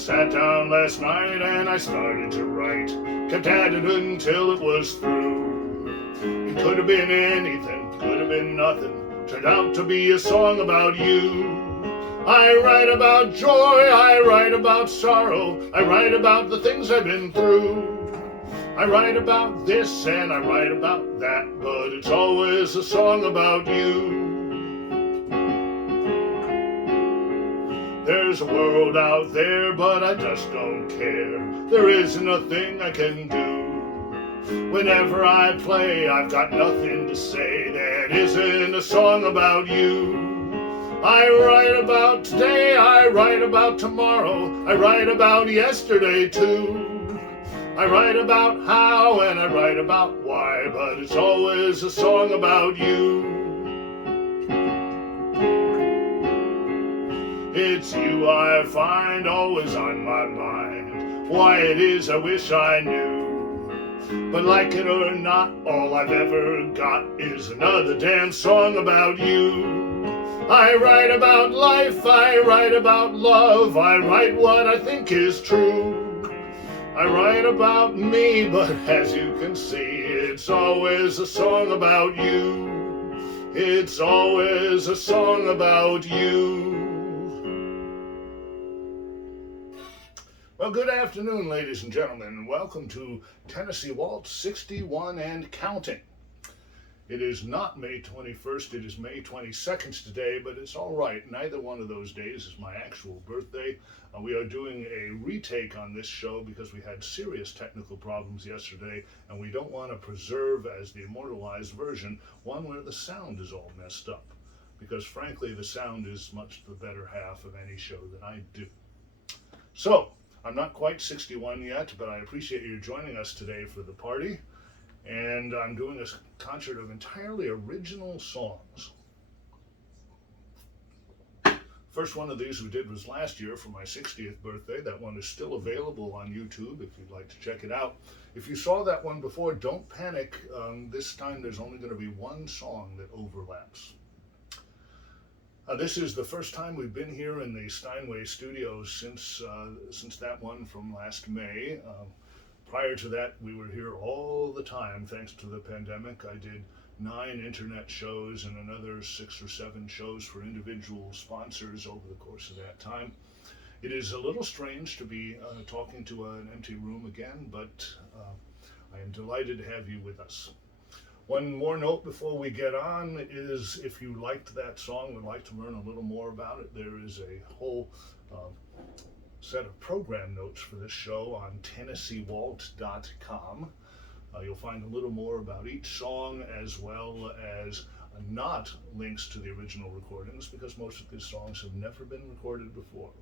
sat down last night and I started to write. Kept at it until it was through. It could have been anything, could have been nothing. Turned out to be a song about you. I write about joy, I write about sorrow. I write about the things I've been through. I write about this and I write about that, but it's always a song about you. There's a world out there, but I just don't care. There isn't a thing I can do. Whenever I play, I've got nothing to say that isn't a song about you. I write about today, I write about tomorrow, I write about yesterday too. I write about how and I write about why, but it's always a song about you. It's you I find always on my mind. Why it is I wish I knew. But like it or not, all I've ever got is another damn song about you. I write about life, I write about love, I write what I think is true. I write about me, but as you can see, it's always a song about you. It's always a song about you. Well, good afternoon, ladies and gentlemen, and welcome to Tennessee Walt 61 and counting. It is not May 21st, it is May 22nd today, but it's all right. Neither one of those days is my actual birthday. We are doing a retake on this show because we had serious technical problems yesterday, and we don't want to preserve as the immortalized version one where the sound is all messed up. Because frankly, the sound is much the better half of any show that I do. So, I'm not quite 61 yet, but I appreciate you joining us today for the party. And I'm doing a concert of entirely original songs. First one of these we did was last year for my 60th birthday. That one is still available on YouTube if you'd like to check it out. If you saw that one before, don't panic. This time there's only going to be one song that overlaps. This is the first time we've been here in the Steinway studios since that one from last May. Prior to that, we were here all the time thanks to the pandemic. I did 9 internet shows and another 6 or 7 shows for individual sponsors over the course of that time. It is a little strange to be talking to an empty room again, but I am delighted to have you with us. One more note before we get on is if you liked that song, would like to learn a little more about it, there is a whole set of program notes for this show on TennesseeWalt.com. You'll find a little more about each song as well as not links to the original recordings because most of these songs have never been recorded before.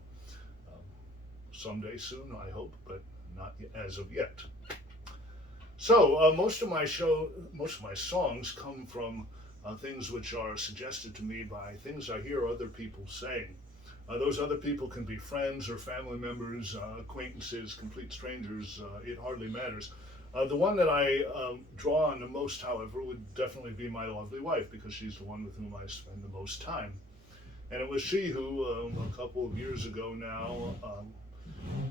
Someday soon, I hope, but not as of yet. So most of my songs come from things which are suggested to me by things I hear other people saying. Those other people can be friends or family members, acquaintances, complete strangers, it hardly matters. The one that I draw on the most, however, would definitely be my lovely wife because she's the one with whom I spend the most time. And it was she who, a couple of years ago now,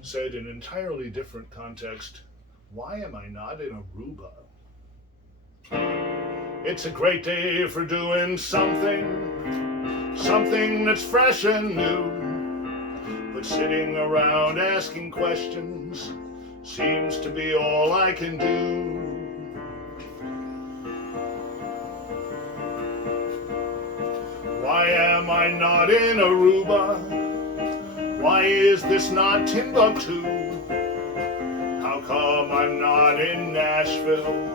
said in an entirely different context, "Why am I not in Aruba? It's a great day for doing something that's fresh and new. But sitting around asking questions seems to be all I can do. Why am I not in Aruba? Why is this not Timbuktu? How come I'm not in Nashville?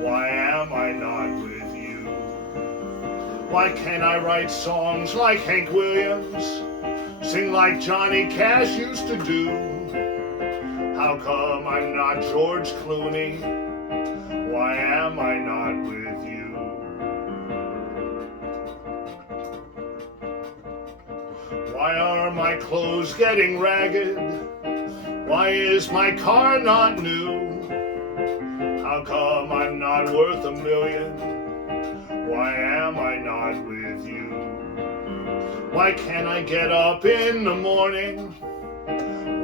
Why am I not with you? Why can't I write songs like Hank Williams? Sing like Johnny Cash used to do? How come I'm not George Clooney? Why am I not with you? Why are my clothes getting ragged? Why is my car not new? How come I'm not worth $1 million? Why am I not with you? Why can't I get up in the morning?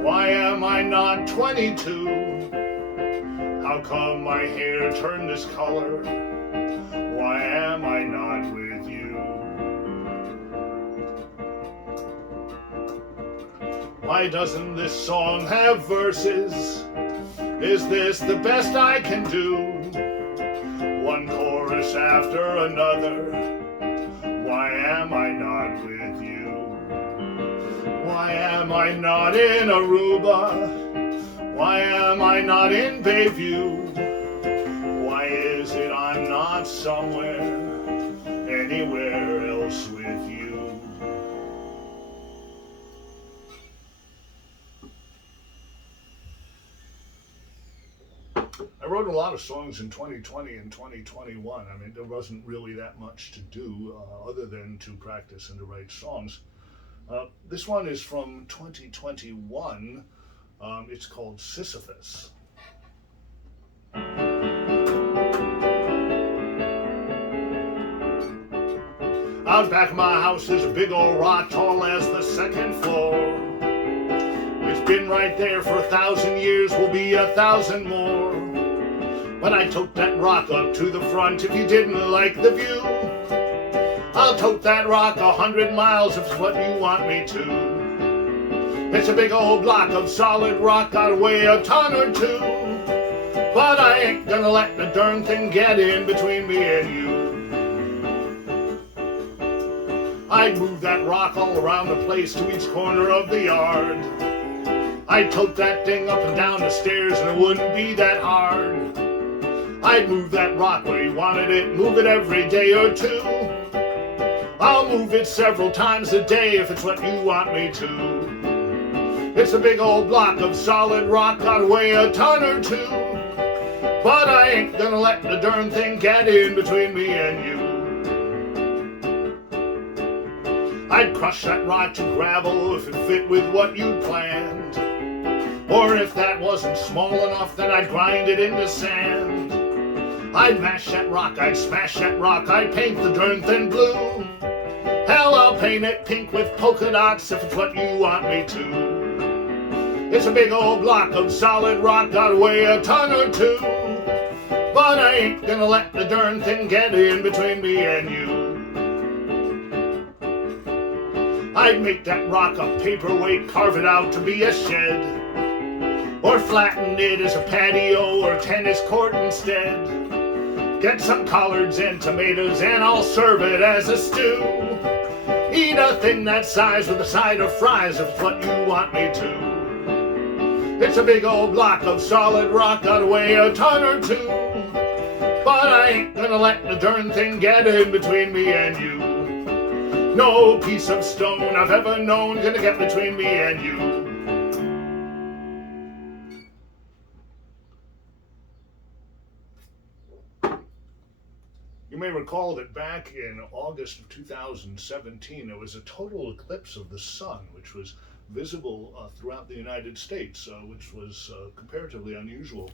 Why am I not 22? How come my hair turned this color? Why am I not with you? Why doesn't this song have verses? Is this the best I can do? One chorus after another. Why am I not with you? Why am I not in Aruba? Why am I not in Bayview? Why is it I'm not somewhere, anywhere else with you? I wrote a lot of songs in 2020 and 2021. I mean, there wasn't really that much to do other than to practice and to write songs. This one is from 2021. It's called Sisyphus. Out back of my house is a big old rock tall as the second floor. It's been right there for 1,000 years, will be 1,000 more. But I tote that rock up to the front if you didn't like the view. I'll tote that rock 100 miles if it's what you want me to. It's a big old block of solid rock, gotta weigh a ton or two. But I ain't gonna let the darn thing get in between me and you. I'd move that rock all around the place to each corner of the yard. I'd tote that thing up and down the stairs and it wouldn't be that hard. I'd move that rock where you wanted it, move it every day or two. I'll move it several times a day if it's what you want me to. It's a big old block of solid rock, gotta weigh a ton or two. But I ain't gonna let the darn thing get in between me and you. I'd crush that rock to gravel if it fit with what you planned. Or if that wasn't small enough, then I'd grind it into sand. I'd mash that rock, I'd smash that rock, I'd paint the darn thing blue. Hell, I'll paint it pink with polka dots if it's what you want me to. It's a big old block of solid rock, gotta weigh a ton or two. But I ain't gonna let the darn thing get in between me and you. I'd make that rock a paperweight, carve it out to be a shed. Or flatten it as a patio or tennis court instead. Get some collards and tomatoes and I'll serve it as a stew. Eat a thing that size with a side of fries if it's what you want me to. It's a big old block of solid rock, gotta weigh a ton or two. But I ain't gonna let the darn thing get in between me and you. No piece of stone I've ever known gonna get between me and you. You may recall that back in August of 2017, there was a total eclipse of the sun, which was visible throughout the United States, which was comparatively unusual.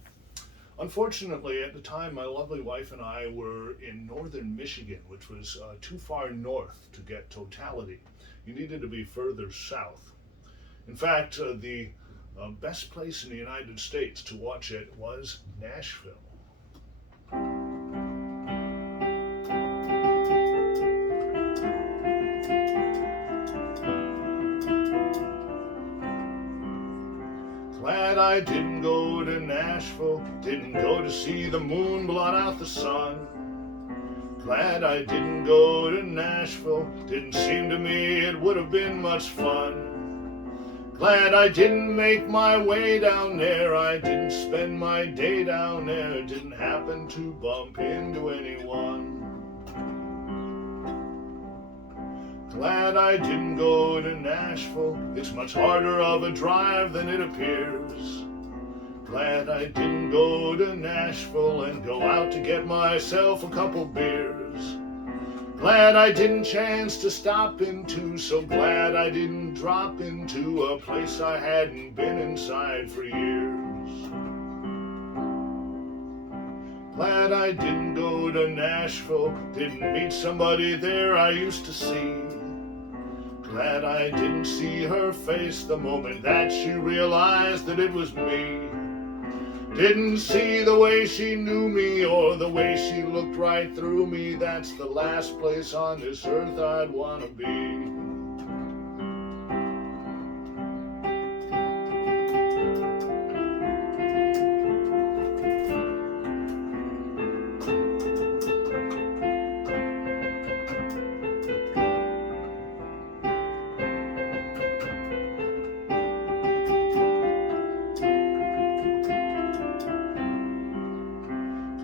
Unfortunately, at the time, my lovely wife and I were in northern Michigan, which was too far north to get totality. You needed to be further south. In fact, the best place in the United States to watch it was Nashville. Glad I didn't go to Nashville, didn't go to see the moon blot out the sun. Glad I didn't go to Nashville, didn't seem to me it would have been much fun. Glad I didn't make my way down there, I didn't spend my day down there, didn't happen to bump into anyone. Glad I didn't go to Nashville, it's much harder of a drive than it appears. Glad I didn't go to Nashville and go out to get myself a couple beers. Glad I didn't chance to stop into, so glad I didn't drop into a place I hadn't been inside for years. Glad I didn't go to Nashville, didn't meet somebody there I used to see. Glad I didn't see her face the moment that she realized that it was me. Didn't see the way she knew me or the way she looked right through me. That's the last place on this earth I'd want to be.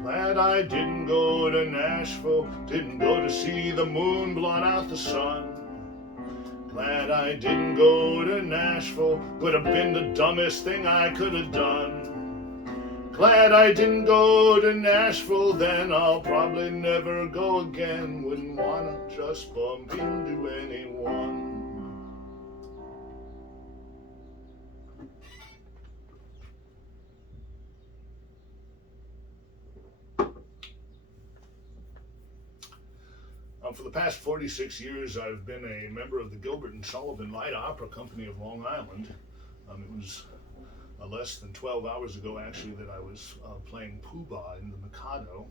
Glad I didn't go to Nashville, didn't go to see the moon blot out the sun. Glad I didn't go to Nashville, would have been the dumbest thing I could have done. Glad I didn't go to Nashville, then I'll probably never go again. Wouldn't wanna just bump into anyone. For the past 46 years, I've been a member of the Gilbert and Sullivan Light Opera Company of Long Island. It was less than 12 hours ago, actually, that I was playing Pooh-Bah in the Mikado.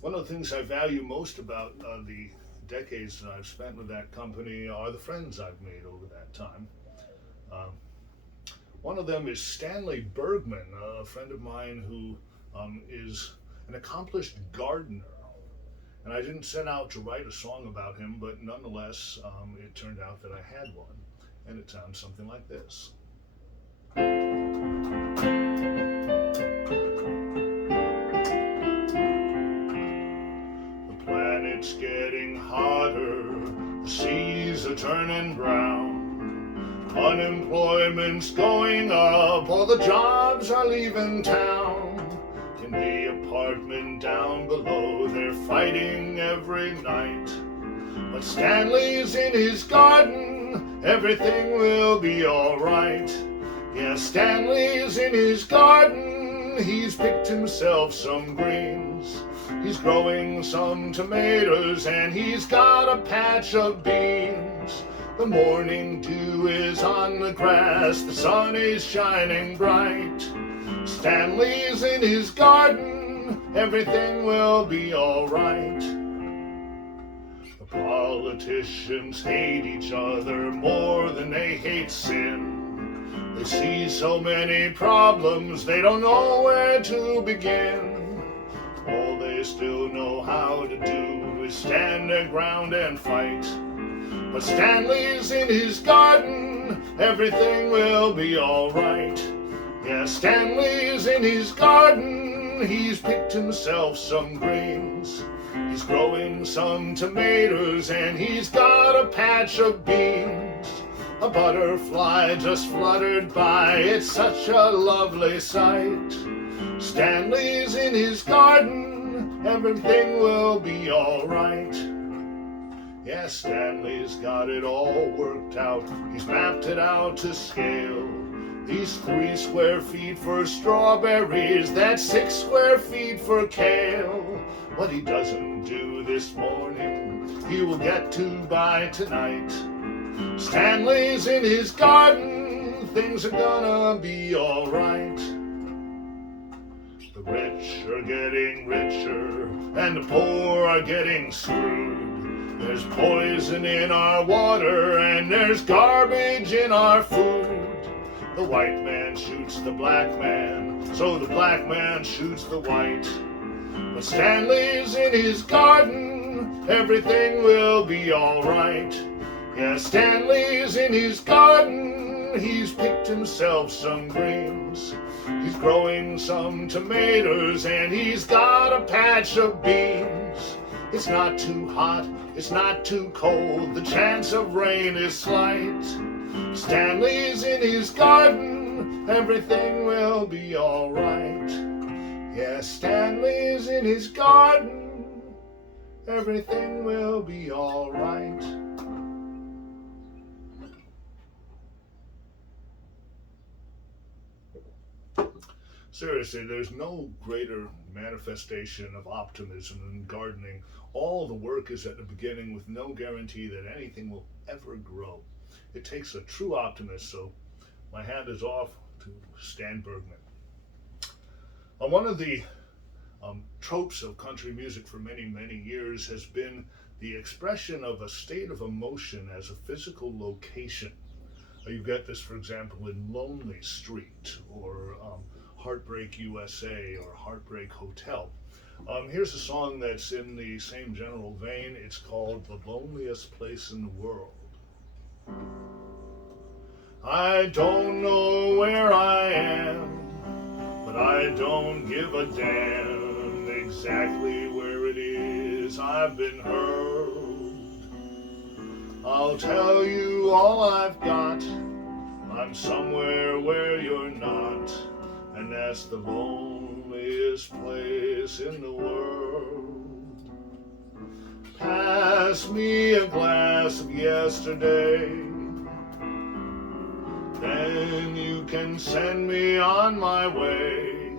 One of the things I value most about the decades that I've spent with that company are the friends I've made over that time. One of them is Stanley Bergman, a friend of mine who is an accomplished gardener. And I didn't set out to write a song about him, but nonetheless, it turned out that I had one. And it sounds something like this. The planet's getting hotter, the seas are turning brown, unemployment's going up, all the jobs are leaving town. In the apartment down below, they're fighting every night. But Stanley's in his garden, everything will be alright. Yeah, Stanley's in his garden, he's picked himself some greens. He's growing some tomatoes and he's got a patch of beans. The morning dew is on the grass, the sun is shining bright. Stanley's in his garden, everything will be alright. The politicians hate each other more than they hate sin. They see so many problems, they don't know where to begin. All they still know how to do is stand their ground and fight. But Stanley's in his garden, everything will be alright. Yeah, Stanley's in his garden, he's picked himself some greens. He's growing some tomatoes and he's got a patch of beans. A butterfly just fluttered by, it's such a lovely sight. Stanley's in his garden, everything will be alright. Yeah, Stanley's got it all worked out, he's mapped it out to scale. These 3 square feet for strawberries, that's 6 square feet for kale. What he doesn't do this morning, he will get to by tonight. Stanley's in his garden, things are gonna be alright. The rich are getting richer, and the poor are getting screwed. There's poison in our water, and there's garbage in our food. The white man shoots the black man, so the black man shoots the white. But Stanley's in his garden, everything will be alright. Yeah, Stanley's in his garden, he's picked himself some greens. He's growing some tomatoes and he's got a patch of beans. It's not too hot, it's not too cold, the chance of rain is slight. Stanley's in his garden, everything will be alright. Yeah, Stanley's in his garden, everything will be alright. Seriously, there's no greater manifestation of optimism than gardening. All the work is at the beginning with no guarantee that anything will ever grow. It takes a true optimist, so my hand is off to Stan Bergman. One of the tropes of country music for many, many years has been the expression of a state of emotion as a physical location. You get this, for example, in Lonely Street or Heartbreak USA or Heartbreak Hotel. Here's a song that's in the same general vein. It's called The Loneliest Place in the World. I don't know where I am, but I don't give a damn exactly where it is I've been hurt. I'll tell you all I've got. I'm somewhere where you're not, and that's the loneliest place in the world. Pass me a glass of yesterday, then you can send me on my way,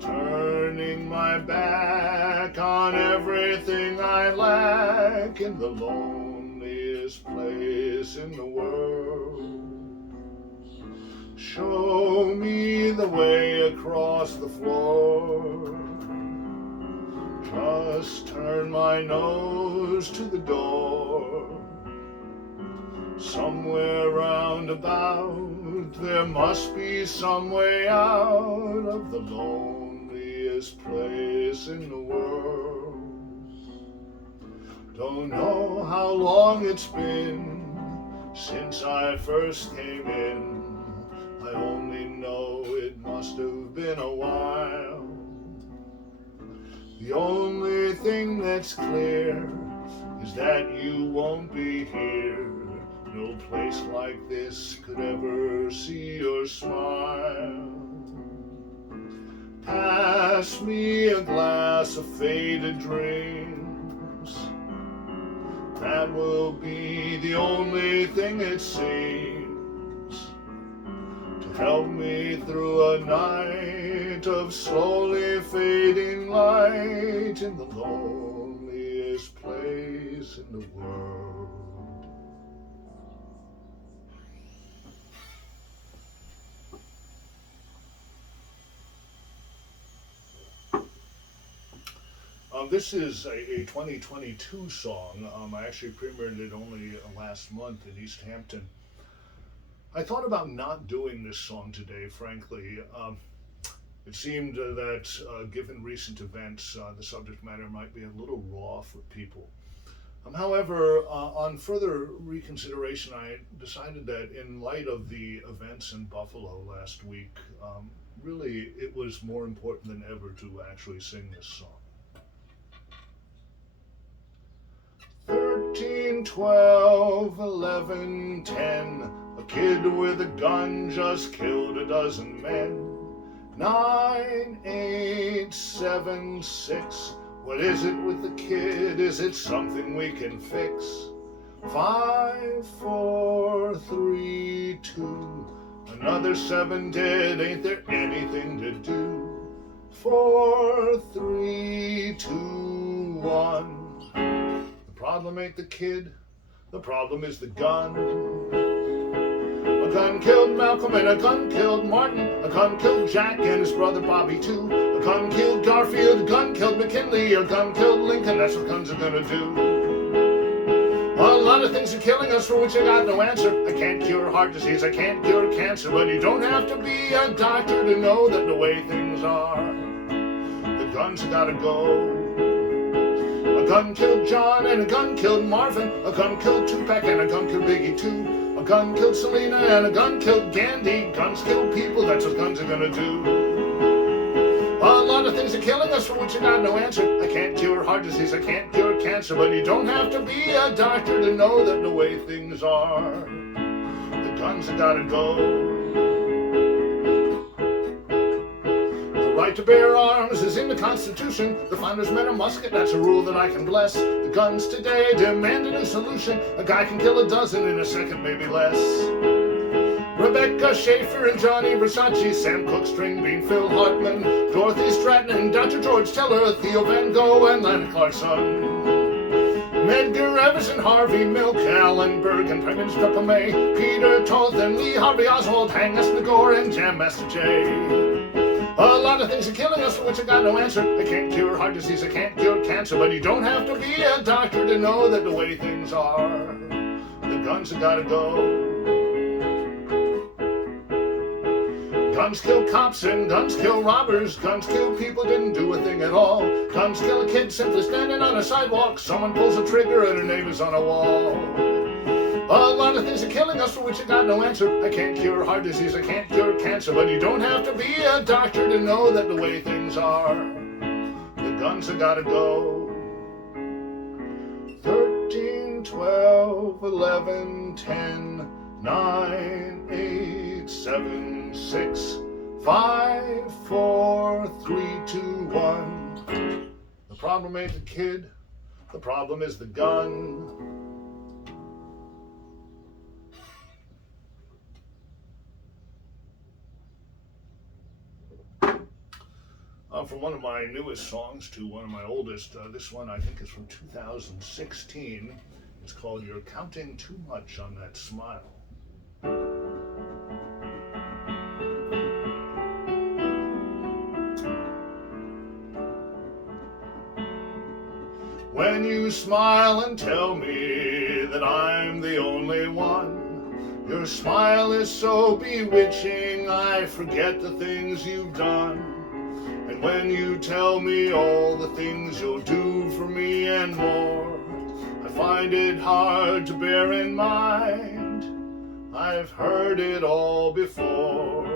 turning my back on everything I lack in the loneliest place in the world. Show me the way across the floor, just turn my nose to the door. Somewhere round about there must be some way out of the loneliest place in the world. Don't know how long it's been since I first came in. I only know it must have been a while. The only thing that's clear is that you won't be here. No place like this could ever see your smile. Pass me a glass of faded dreams. That will be the only thing it seems to help me through a night of slowly fading light in the loneliest place in the world. This is a 2022 song. I actually premiered it only last month in East Hampton. I thought about not doing this song today, frankly. It seemed that given recent events, the subject matter might be a little raw for people. However, on further reconsideration, I decided that in light of the events in Buffalo last week, really it was more important than ever to actually sing this song. 13, 12, 11, 10. A kid with a gun just killed a dozen men. 9, 8, 7, 6. What is it with the kid? Is it something we can fix? 5, 4, 3, 2. Another 7 dead. Ain't there anything to do? 4, 3, 2, 1. The problem ain't the kid, the problem is the gun. A gun killed Malcolm and a gun killed Martin. A gun killed Jack and his brother Bobby too. A gun killed Garfield, a gun killed McKinley. A gun killed Lincoln, that's what guns are gonna do. A lot of things are killing us for which I got no answer. I can't cure heart disease, I can't cure cancer. But you don't have to be a doctor to know that the way things are, the guns gotta go. A gun killed John and a gun killed Marvin. A gun killed Tupac and a gun killed Biggie too. A gun killed Selena and a gun killed Gandhi. Guns kill people, that's what guns are gonna do. A lot of things are killing us for which you got no answer. I can't cure heart disease, I can't cure cancer. But you don't have to be a doctor to know that the way things are, the guns have gotta go. The right to bear arms is in the Constitution. The founders meant a musket, that's a rule that I can bless. The guns today demand a new solution. A guy can kill a dozen in a second, maybe less. Rebecca Schaefer and Johnny Versace, Sam Cooke, String Bean, Phil Hartman, Dorothy Stratton, Dr. George Teller, Theo Van Gogh, and Lana Clarkson. Medgar Evers and Harvey Milk, Alan Berg and Prime Minister Pamay, Peter Toth and Lee Harvey Oswald, Angus Nagore and Jam Master Jay. A lot of things are killing us for which I got no answer. I can't cure heart disease, I can't cure cancer, but you don't have to be a doctor to know that the way things are, the guns have gotta go. Guns kill cops and guns kill robbers. Guns kill people didn't do a thing at all. Guns kill a kid simply standing on a sidewalk. Someone pulls a trigger and her name is on a wall. A lot of things are killing us for which I got no answer. I can't cure heart disease, I can't cure cancer, but you don't have to be a doctor to know that the way things are, the guns have gotta go. 13, 12, 11, 10, 9, 8, 7, 6, 5, 4, 3, 2, 1. The problem ain't the kid, the problem is the gun. From one of my newest songs to one of my oldest, this one I think is from 2016. It's called You're Counting Too Much on That Smile. When you smile and tell me that I'm the only one, your smile is so bewitching, I forget the things you've done. And when you tell me all the things you'll do for me and more, I find it hard to bear in mind. I've heard it all before.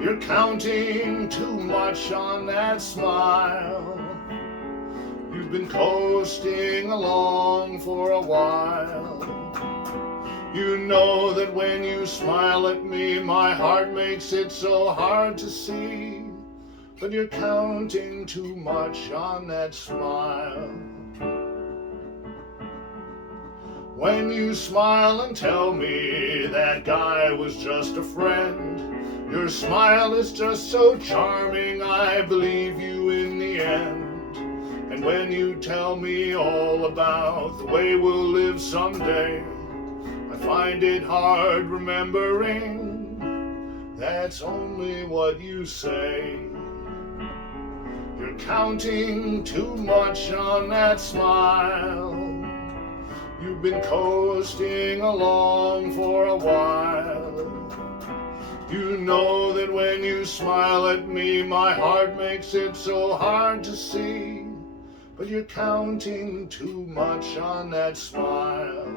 You're counting too much on that smile. You've been coasting along for a while. You know that when you smile at me, my heart makes it so hard to see. But you're counting too much on that smile. When you smile and tell me that guy was just a friend, your smile is just so charming, I believe you in the end. And when you tell me all about the way we'll live someday, I find it hard remembering that's only what you say. You're counting too much on that smile. You've been coasting along for a while. You know that when you smile at me, my heart makes it so hard to see. But you're counting too much on that smile.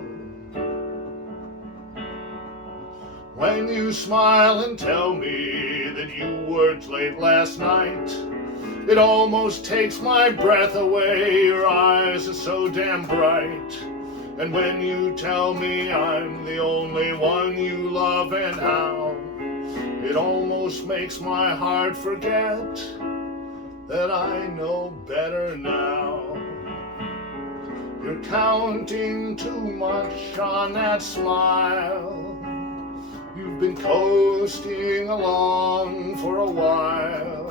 When you smile and tell me that you worked late last night, it almost takes my breath away, your eyes are so damn bright. And when you tell me I'm the only one you love and how, it almost makes my heart forget that I know better now. You're counting too much on that smile. You've been coasting along for a while.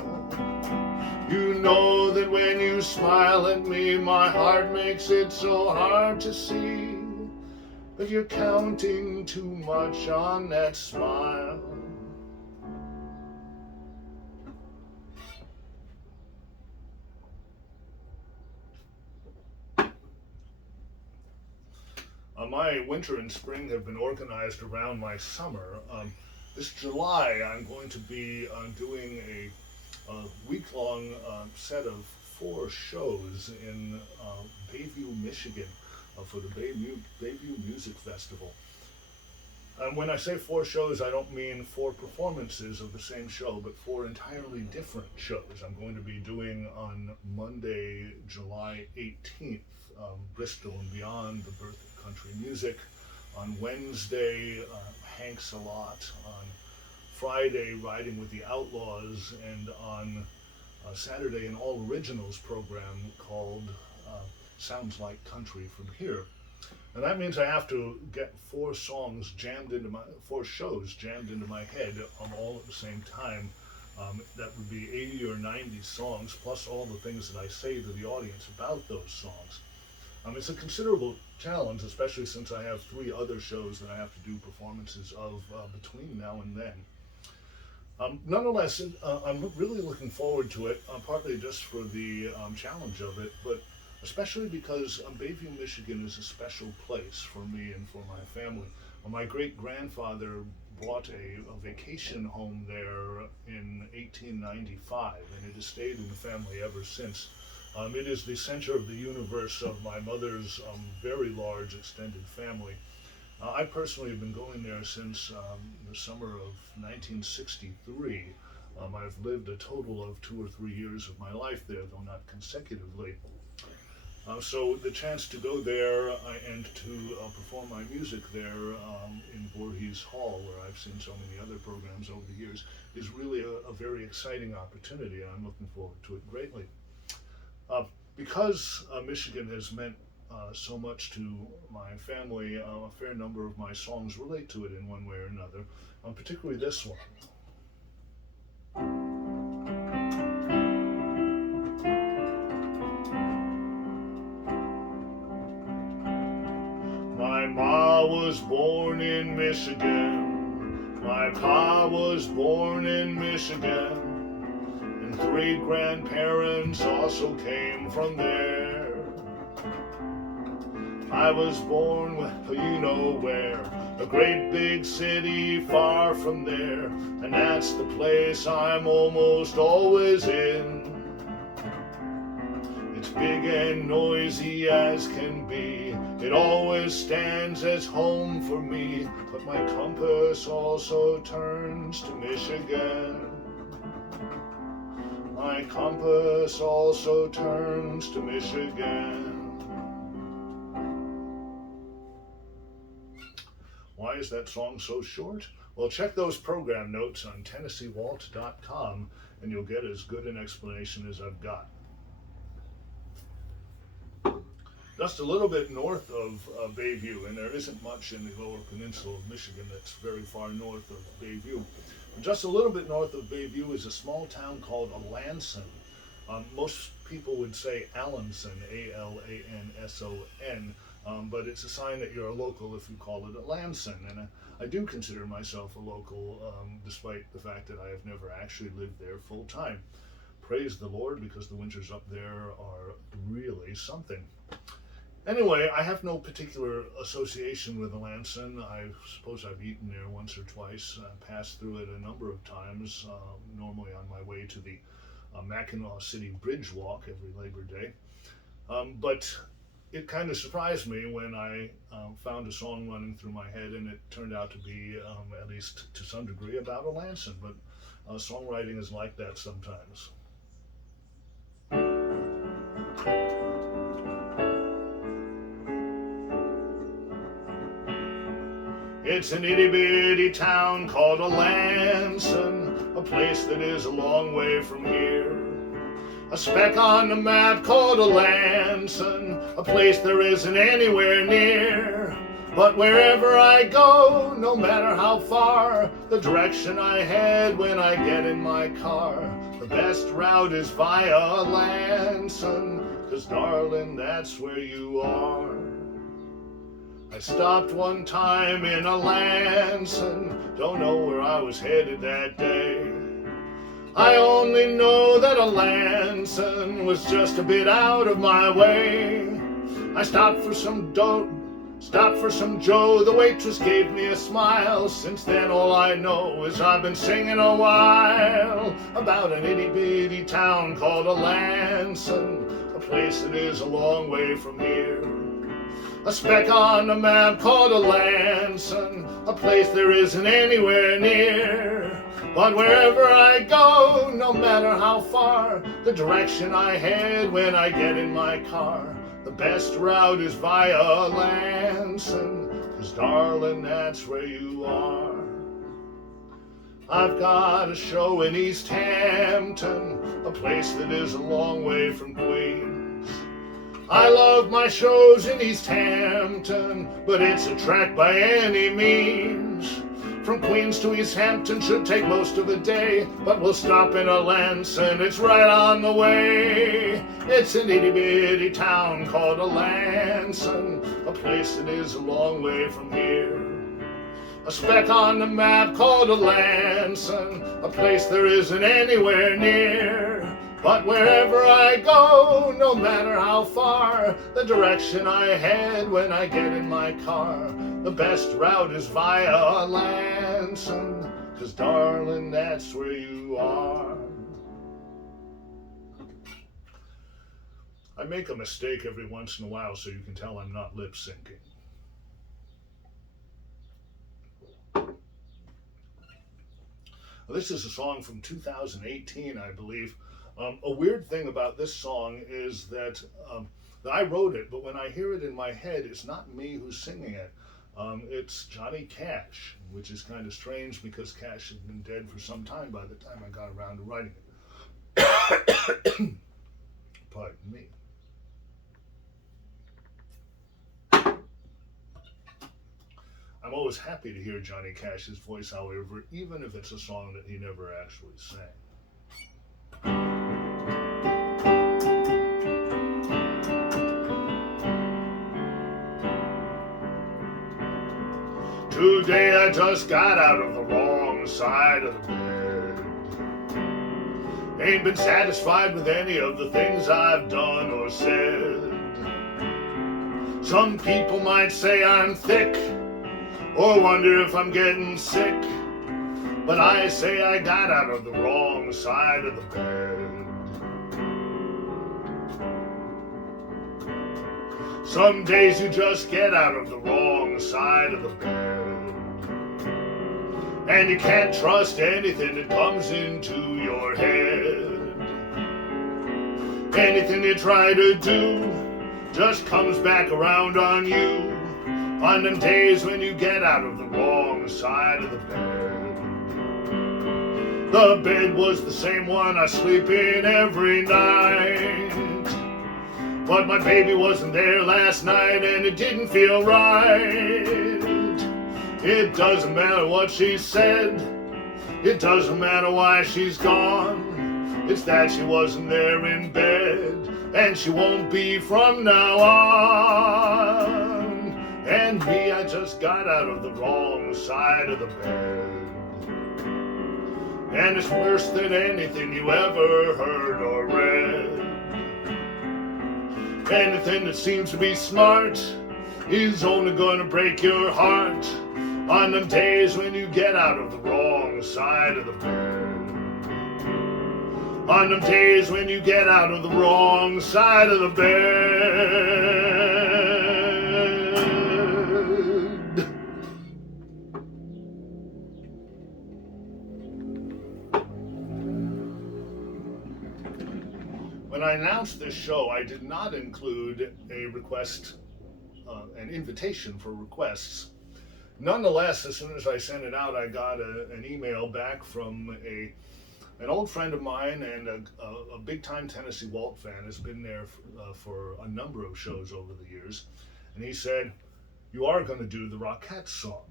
You know that when you smile at me, my heart makes it so hard to see. But you're counting too much on that smile. My winter and spring have been organized around my summer. This July, I'm going to be doing a week-long set of 4 shows in Bayview, Michigan for the Bayview Music Festival. When I say 4 shows, I don't mean 4 performances of the same show, but 4 entirely different shows. I'm going to be doing on Monday, July 18th, Bristol and Beyond, the birth of country music. On Wednesday, Hank's a Lot. On Friday, Riding with the Outlaws. And on Saturday, an all-originals program called Sounds Like Country from Here. And that means I have to get four shows jammed into my head all at the same time. That would be 80 or 90 songs, plus all the things that I say to the audience about those songs. It's a considerable challenge, especially since I have three other shows that I have to do performances of between now and then. Nonetheless, I'm really looking forward to it, partly just for the challenge of it, but especially because Bayview, Michigan is a special place for me and for my family. My great-grandfather bought a vacation home there in 1895, and it has stayed in the family ever since. It is the center of the universe of my mother's very large extended family. I personally have been going there since the summer of 1963. I've lived a total of 2 or 3 years of my life there, though not consecutively. So the chance to go there and to perform my music there in Voorhees Hall, where I've seen so many other programs over the years, is really a very exciting opportunity, and I'm looking forward to it greatly. Because Michigan has meant so much to my family, a fair number of my songs relate to it in one way or another, particularly this one. My ma was born in Michigan, my pa was born in Michigan, and 3 grandparents also came from there. I was born, you know where, a great big city far from there, and that's the place I'm almost always in. It's big and noisy as can be, it always stands as home for me, but my compass also turns to Michigan. My compass also turns to Michigan. Why is that song so short? Well, check those program notes on TennesseeWalt.com and you'll get as good an explanation as I've got. Just a little bit north of Bayview, and there isn't much in the lower peninsula of Michigan that's very far north of Bayview. Just a little bit north of Bayview is a small town called Alanson. Most people would say Alanson, A-L-A-N-S-O-N, but it's a sign that you're a local if you call it Alanson. And I do consider myself a local, despite the fact that I have never actually lived there full time. Praise the Lord, because the winters up there are really something. Anyway, I have no particular association with Alanson. I suppose I've eaten there once or twice, passed through it a number of times, normally on my way to the Mackinac City Bridge Walk every Labor Day. But it kind of surprised me when I found a song running through my head, and it turned out to be, at least to some degree, about Alanson. But songwriting is like that sometimes. It's an itty-bitty town called Alanson, a place that is a long way from here. A speck on the map called Alanson, a place there isn't anywhere near. But wherever I go, no matter how far, the direction I head when I get in my car, the best route is via Alanson, 'cause darling, that's where you are. I stopped one time in Alanson, don't know where I was headed that day. I only know that Alanson was just a bit out of my way. I stopped for some Joe, the waitress gave me a smile. Since then all I know is I've been singing a while about an itty-bitty town called Alanson, a place that is a long way from here. A speck on the map called Alanson, a place there isn't anywhere near. But wherever I go, no matter how far, the direction I head when I get in my car, the best route is via Alanson, 'cause darling, that's where you are. I've got a show in East Hampton, a place that is a long way from Queens. I love my shows in East Hampton, but it's a trek by any means. From Queens to East Hampton should take most of the day, but we'll stop in a Lansing, it's right on the way. It's an itty-bitty town called a Lansing, a place that is a long way from here. A speck on the map called a Lansing, a place there isn't anywhere near. But wherever I go, no matter how far, the direction I head when I get in my car, the best route is via Lansing, 'cause darling, that's where you are. I make a mistake every once in a while so you can tell I'm not lip syncing. This is a song from 2018, I believe. A weird thing about this song is that I wrote it, but when I hear it in my head, it's not me who's singing it. It's Johnny Cash, which is kind of strange because Cash had been dead for some time by the time I got around to writing it. Pardon me. I'm always happy to hear Johnny Cash's voice, however, even if it's a song that he never actually sang. Today I just got out of the wrong side of the bed. Ain't been satisfied with any of the things I've done or said. Some people might say I'm thick, or wonder if I'm getting sick, but I say I got out of the wrong side of the bed. Some days you just get out of the wrong side of the bed, and you can't trust anything that comes into your head. Anything you try to do just comes back around on you on them days when you get out of the wrong side of the bed. The bed was the same one I sleep in every night, but my baby wasn't there last night and it didn't feel right. It doesn't matter what she said, it doesn't matter why she's gone. It's that she wasn't there in bed, and she won't be from now on. And me, I just got out of the wrong side of the bed. And it's worse than anything you ever heard or read. Anything that seems to be smart is only gonna break your heart on them days when you get out of the wrong side of the bed. On them days when you get out of the wrong side of the bed. When I announced this show, I did not include a request, an invitation for requests. Nonetheless, as soon as I sent it out, I got an email back from an old friend of mine and a big-time Tennessee Walt fan, has been there for a number of shows over the years. And he said, "You are going to do the Rockettes song."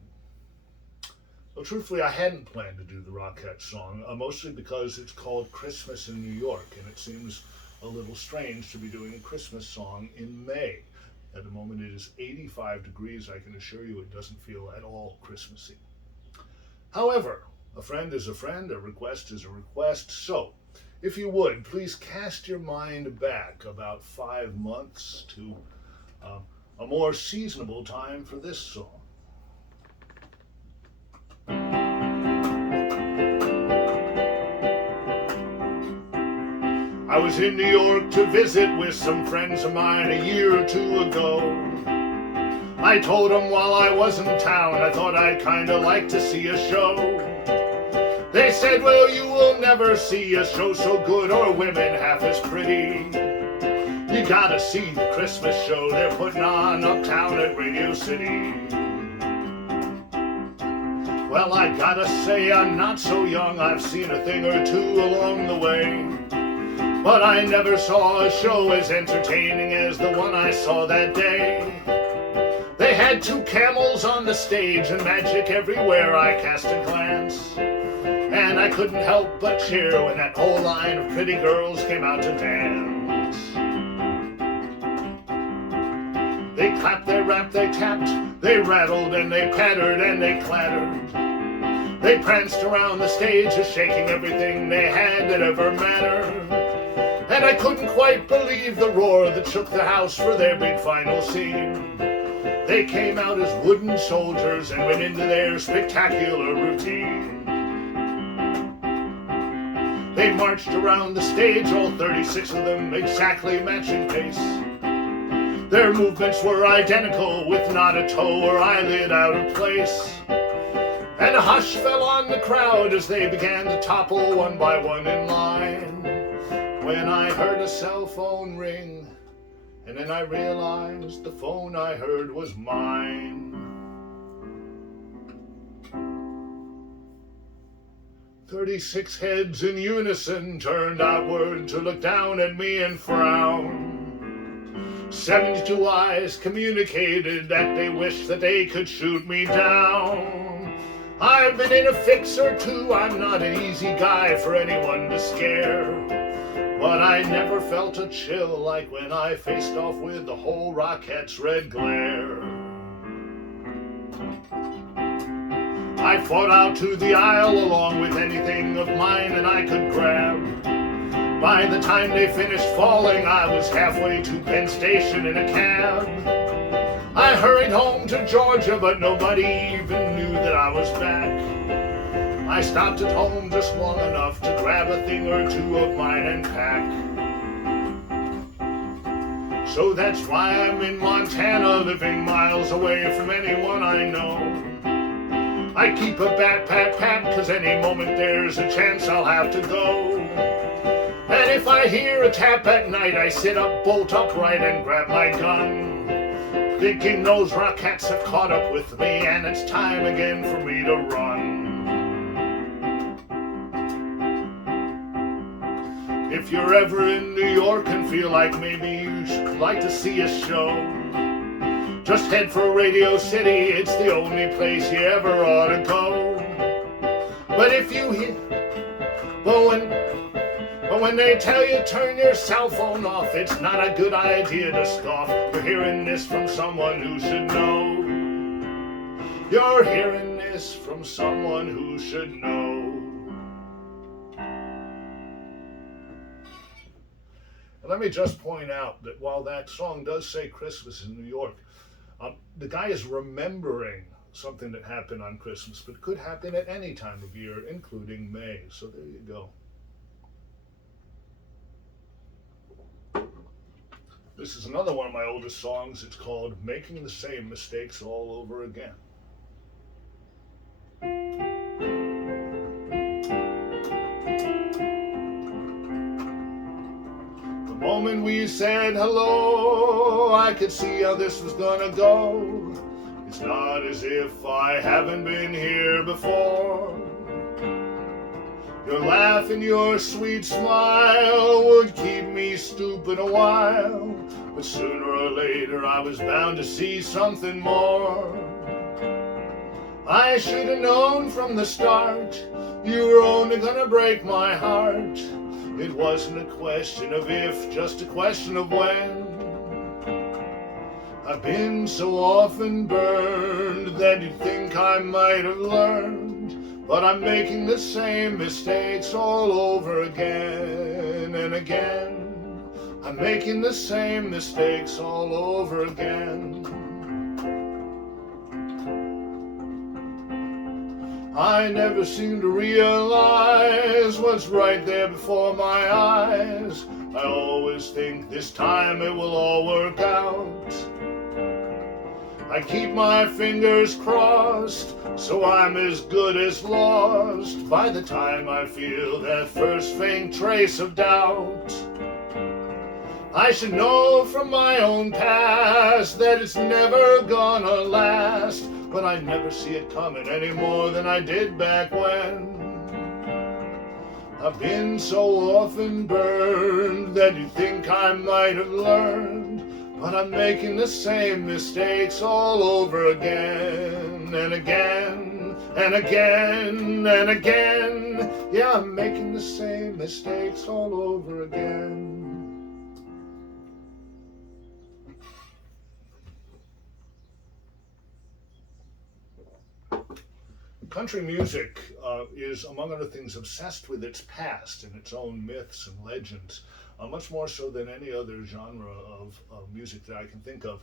Well, truthfully, I hadn't planned to do the Rockettes song, mostly because it's called Christmas in New York, and it seems a little strange to be doing a Christmas song in May. At the moment it is 85 degrees. I can assure you it doesn't feel at all Christmassy. However, a friend is a friend, a request is a request. So, if you would, please cast your mind back about 5 months to a more seasonable time for this song. I was in New York to visit with some friends of mine a year or two ago. I told them while I was in town I thought I'd kinda like to see a show. They said, "Well, you will never see a show so good or women half as pretty. You gotta see the Christmas show they're putting on uptown at Radio City." Well, I gotta say I'm not so young, I've seen a thing or two along the way. But I never saw a show as entertaining as the one I saw that day. They had 2 camels on the stage and magic everywhere I cast a glance. And I couldn't help but cheer when that whole line of pretty girls came out to dance. They clapped, they rapped, they tapped, they rattled and they pattered and they clattered. They pranced around the stage, just shaking everything they had that ever mattered. And I couldn't quite believe the roar that shook the house for their big final scene. They came out as wooden soldiers and went into their spectacular routine. They marched around the stage, all 36 of them, exactly matching pace. Their movements were identical, with not a toe or eyelid out of place. And a hush fell on the crowd as they began to topple one by one in line. When I heard a cell phone ring, and then I realized the phone I heard was mine. 36 heads in unison turned outward to look down at me and frown. 72 eyes communicated that they wished that they could shoot me down. I've been in a fix or two, I'm not an easy guy for anyone to scare. But I never felt a chill like when I faced off with the whole Rockettes' red glare. I fought out to the aisle along with anything of mine that I could grab. By the time they finished falling, I was halfway to Penn Station in a cab. I hurried home to Georgia, but nobody even knew that I was back. I stopped at home just long enough to grab a thing or two of mine and pack. So that's why I'm in Montana, living miles away from anyone I know. I keep a backpack packed, cause any moment there's a chance I'll have to go. And if I hear a tap at night, I sit up bolt upright and grab my gun, thinking those Rockettes have caught up with me and it's time again for me to run. If you're ever in New York and feel like maybe you should like to see a show, just head for Radio City, it's the only place you ever ought to go. But if you hear, but when they tell you turn your cell phone off, it's not a good idea to scoff. You're hearing this from someone who should know. You're hearing this from someone who should know. And let me just point out that while that song does say Christmas in New York, the guy is remembering something that happened on Christmas, but it could happen at any time of year, including May. So there you go. This is another one of my oldest songs. It's called Making the Same Mistakes All Over Again. The moment we said hello, I could see how this was gonna go. It's not as if I haven't been here before. Your laugh and your sweet smile would keep me stupid a while, but sooner or later I was bound to see something more. I should have known from the start you were only gonna break my heart. It wasn't a question of if, just a question of when. I've been so often burned that you'd think I might have learned, but I'm making the same mistakes all over again and again. I'm making the same mistakes all over again. I never seem to realize what's right there before my eyes. I always think this time it will all work out. I keep my fingers crossed, so I'm as good as lost by the time I feel that first faint trace of doubt. I should know from my own past that it's never gonna last, but I never see it coming any more than I did back when. I've been so often burned that you think I might have learned, but I'm making the same mistakes all over again and again and again and again. Yeah, I'm making the same mistakes all over again. Country music is, among other things, obsessed with its past and its own myths and legends, much more so than any other genre of music that I can think of.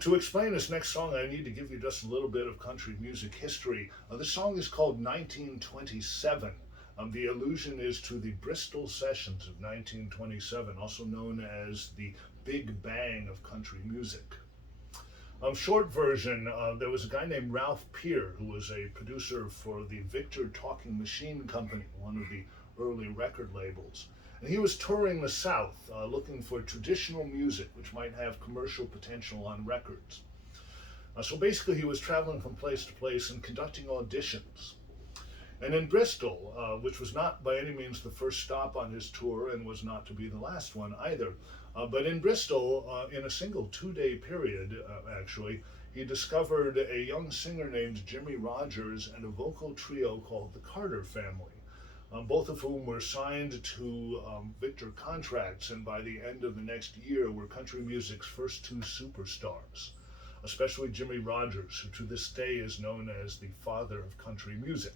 To explain this next song, I need to give you just a little bit of country music history. This song is called 1927. The allusion is to the Bristol Sessions of 1927, also known as the Big Bang of country music. Short version, there was a guy named Ralph Peer who was a producer for the Victor Talking Machine Company, one of the early record labels. And he was touring the South looking for traditional music which might have commercial potential on records. So basically he was traveling from place to place and conducting auditions. And in Bristol, which was not by any means the first stop on his tour and was not to be the last one either, but in Bristol, in a single 2-day period, actually, he discovered a young singer named Jimmy Rogers and a vocal trio called the Carter Family, both of whom were signed to Victor contracts, and by the end of the next year were country music's first 2 superstars, especially Jimmy Rogers, who to this day is known as the father of country music.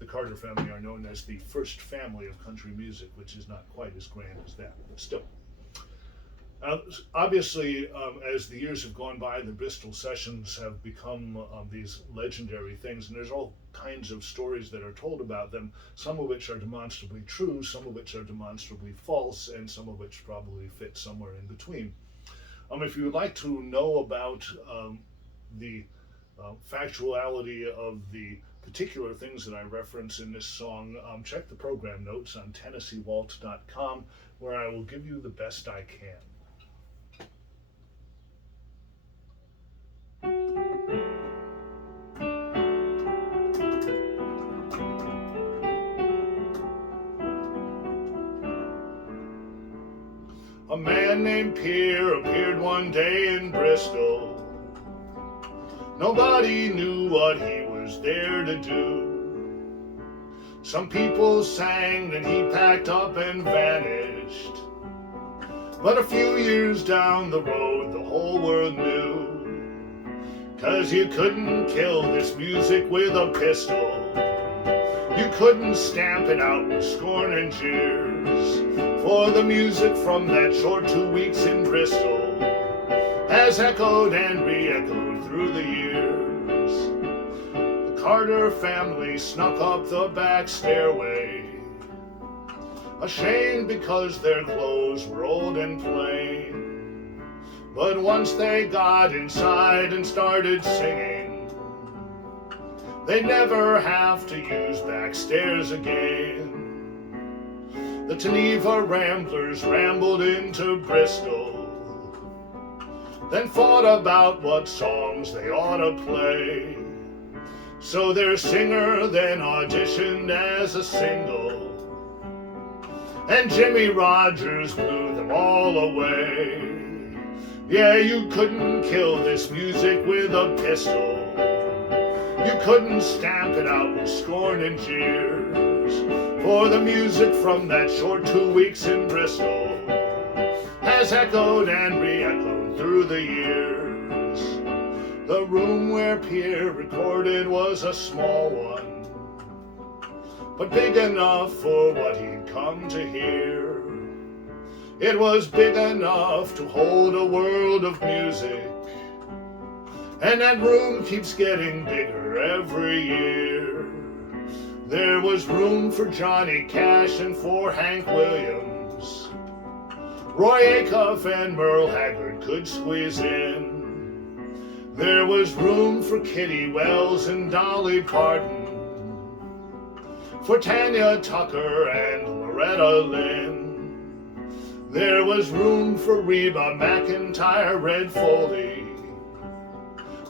The Carter family are known as the first family of country music, which is not quite as grand as that, but still. Obviously, as the years have gone by, the Bristol Sessions have become these legendary things, and there's all kinds of stories that are told about them, some of which are demonstrably true, some of which are demonstrably false, and some of which probably fit somewhere in between. If you would like to know about the factuality of the particular things that I reference in this song, check the program notes on TennesseeWalt.com, where I will give you the best I can. A man named Pierre appeared one day in Bristol. Nobody knew what he was there to do. Some people sang, then he packed up and vanished. But a few years down the road, the whole world knew. 'Cause you couldn't kill this music with a pistol. You couldn't stamp it out with scorn and jeers. For the music from that short 2 weeks in Bristol has echoed and re-echoed through the years. The Carter family snuck up the back stairway, ashamed because their clothes were old and plain. But once they got inside and started singing, they'd never have to use back stairs again. The Geneva Ramblers rambled into Bristol, then fought about what songs they ought to play. So their singer then auditioned as a single, and Jimmy Rogers blew them all away. Yeah, you couldn't kill this music with a pistol. You couldn't stamp it out with scorn and jeers. For the music from that short 2 weeks in Bristol has echoed and re-echoed through the years. The room where Pierre recorded was a small one, but big enough for what he'd come to hear. It was big enough to hold a world of music, and that room keeps getting bigger every year. There was room for Johnny Cash and for Hank Williams. Roy Acuff and Merle Haggard could squeeze in. There was room for Kitty Wells and Dolly Parton, for Tanya Tucker and Loretta Lynn. There was room for Reba McEntire, Red Foley,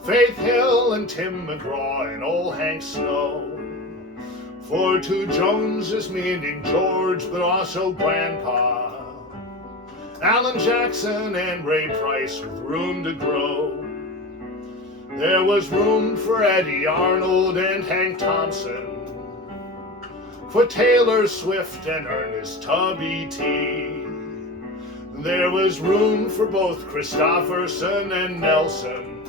Faith Hill and Tim McGraw and old Hank Snow. For two Joneses, meaning George, but also Grandpa, Alan Jackson and Ray Price with room to grow. There was room for Eddie Arnold and Hank Thompson, for Taylor Swift and Ernest Tubby T. There was room for both Christopherson and Nelson,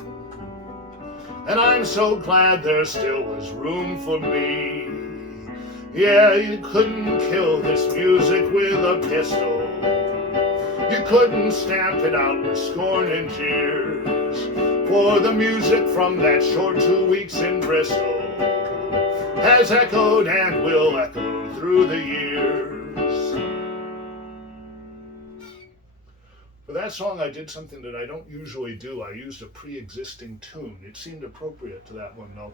and I'm so glad there still was room for me. Yeah, you couldn't kill this music with a pistol. You couldn't stamp it out with scorn and jeers. For the music from that short 2 weeks in Bristol has echoed and will echo through the years. For that song, I did something that I don't usually do. I used a pre-existing tune. It seemed appropriate to that one, though.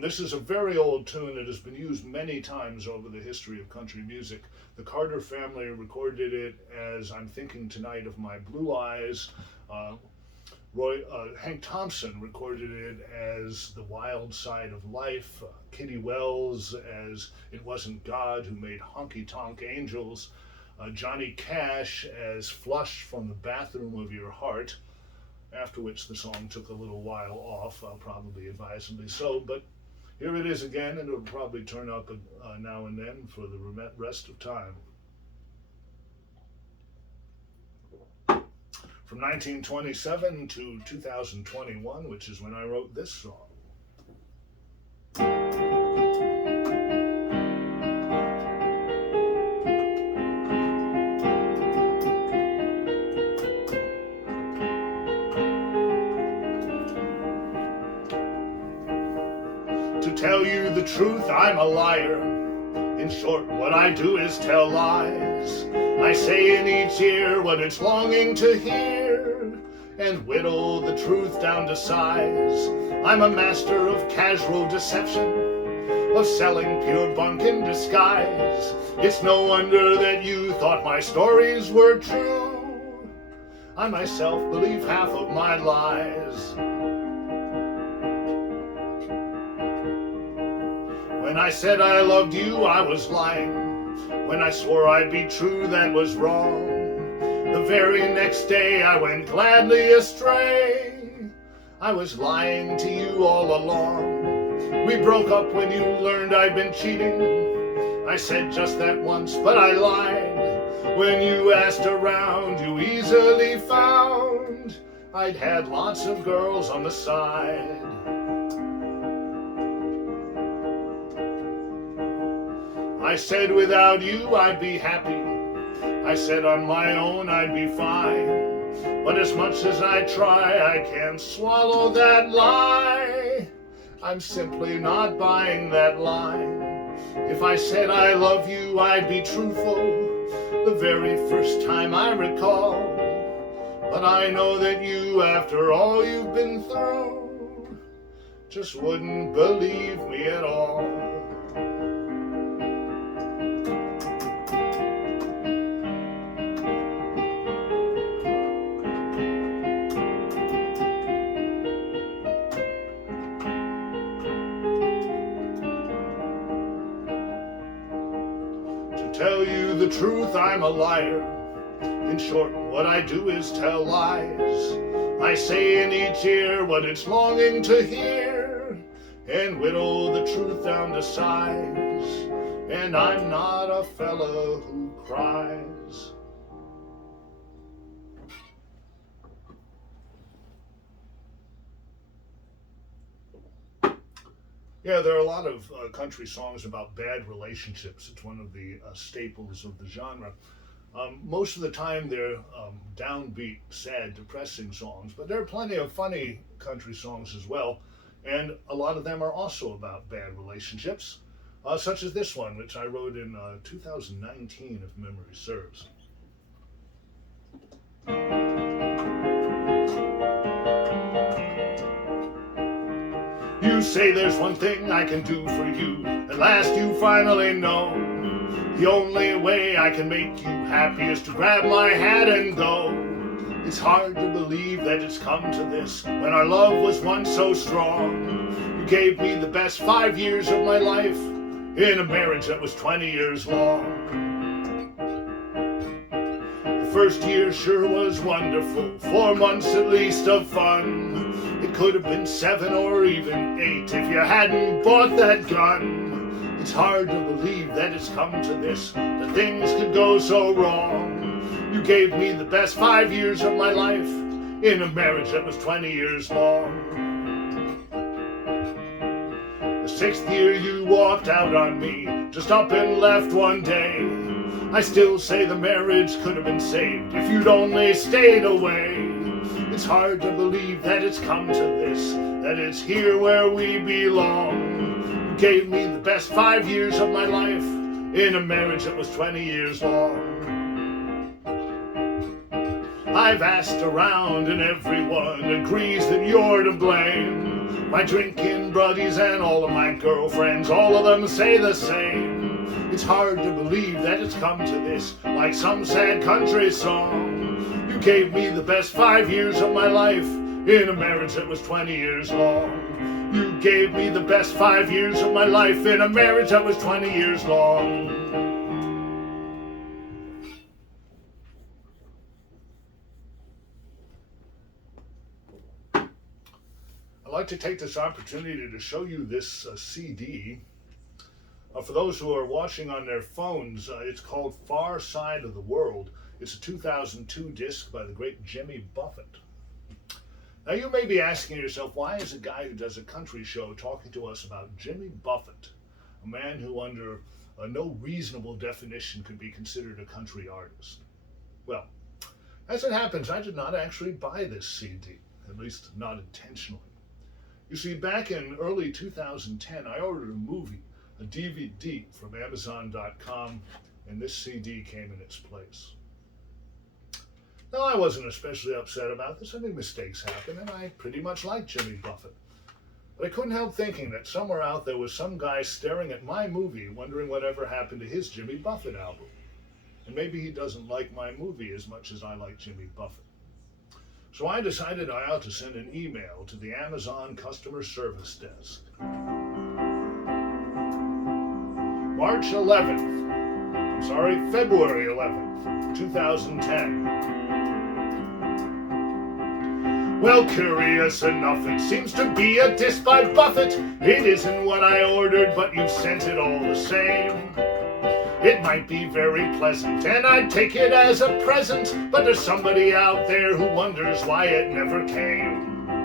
This is a very old tune that has been used many times over the history of country music. The Carter family recorded it as I'm Thinking Tonight of My Blue Eyes. Hank Thompson recorded it as The Wild Side of Life. Kitty Wells as It Wasn't God Who Made Honky Tonk Angels. Johnny Cash as Flush from the Bathroom of Your Heart, after which the song took a little while off, probably advisedly so, but here it is again, and it'll probably turn up now and then for the rest of time. From 1927 to 2021, which is when I wrote this song. To tell you the truth, I'm a liar. In short, what I do is tell lies. I say in each ear what it's longing to hear, and whittle the truth down to size. I'm a master of casual deception, of selling pure bunk in disguise. It's no wonder that you thought my stories were true. I myself believe half of my lies. When I said I loved you, I was lying. When I swore I'd be true, that was wrong. The very next day I went gladly astray. I was lying to you all along. We broke up when you learned I'd been cheating. I said just that once, but I lied. When you asked around, you easily found I'd had lots of girls on the side. I said without you I'd be happy. I said on my own I'd be fine. But as much as I try, I can't swallow that lie. I'm simply not buying that line. If I said I love you, I'd be truthful the very first time I recall. But I know that you, after all you've been through, just wouldn't believe me at all. Tell you the truth, I'm a liar. In short, what I do is tell lies. I say in each ear what it's longing to hear, and whittle the truth down to size. And I'm not a fella who cries. Yeah, there are a lot of country songs about bad relationships. It's one of the staples of the genre. Most of the time they're downbeat, sad, depressing songs, but there are plenty of funny country songs as well, and a lot of them are also about bad relationships, such as this one, which I wrote in 2019, if memory serves. You say there's one thing I can do for you, at last you finally know. The only way I can make you happy is to grab my hat and go. It's hard to believe that it's come to this, when our love was once so strong. You gave me the best 5 years of my life, in a marriage that was 20 years long. The first year sure was wonderful, 4 months at least of fun. It could have been 7 or even 8 if you hadn't bought that gun. It's hard to believe that it's come to this, that things could go so wrong. You gave me the best 5 years of my life in a marriage that was 20 years long. The 6th year you walked out on me, just up and left one day. I still say the marriage could have been saved if you'd only stayed away. It's hard to believe that it's come to this, that it's here where we belong. You gave me the best 5 years of my life in a marriage that was 20 years long. I've asked around and everyone agrees that you're to blame. My drinking buddies and all of my girlfriends, all of them say the same. It's hard to believe that it's come to this, like some sad country song. You gave me the best 5 years of my life in a marriage that was 20 years long. You gave me the best 5 years of my life in a marriage that was 20 years long. I'd like to take this opportunity to show you this CD. For those who are watching on their phones, it's called Far Side of the World. It's a 2002 disc by the great Jimmy Buffett. Now you may be asking yourself, why is a guy who does a country show talking to us about Jimmy Buffett, a man who under no reasonable definition could be considered a country artist? Well, as it happens, I did not actually buy this CD, at least not intentionally. You see, back in early 2010, I ordered a movie, a DVD from Amazon.com, and this CD came in its place. Now, I wasn't especially upset about this. I mean, mistakes happen, and I pretty much like Jimmy Buffett. But I couldn't help thinking that somewhere out there was some guy staring at my movie, wondering whatever happened to his Jimmy Buffett album. And maybe he doesn't like my movie as much as I like Jimmy Buffett. So I decided I ought to send an email to the Amazon customer service desk. February 11th, 2010. Well, curious enough, it seems to be a disc by Buffett. It isn't what I ordered, but you sent it all the same. It might be very pleasant, and I'd take it as a present, but there's somebody out there who wonders why it never came.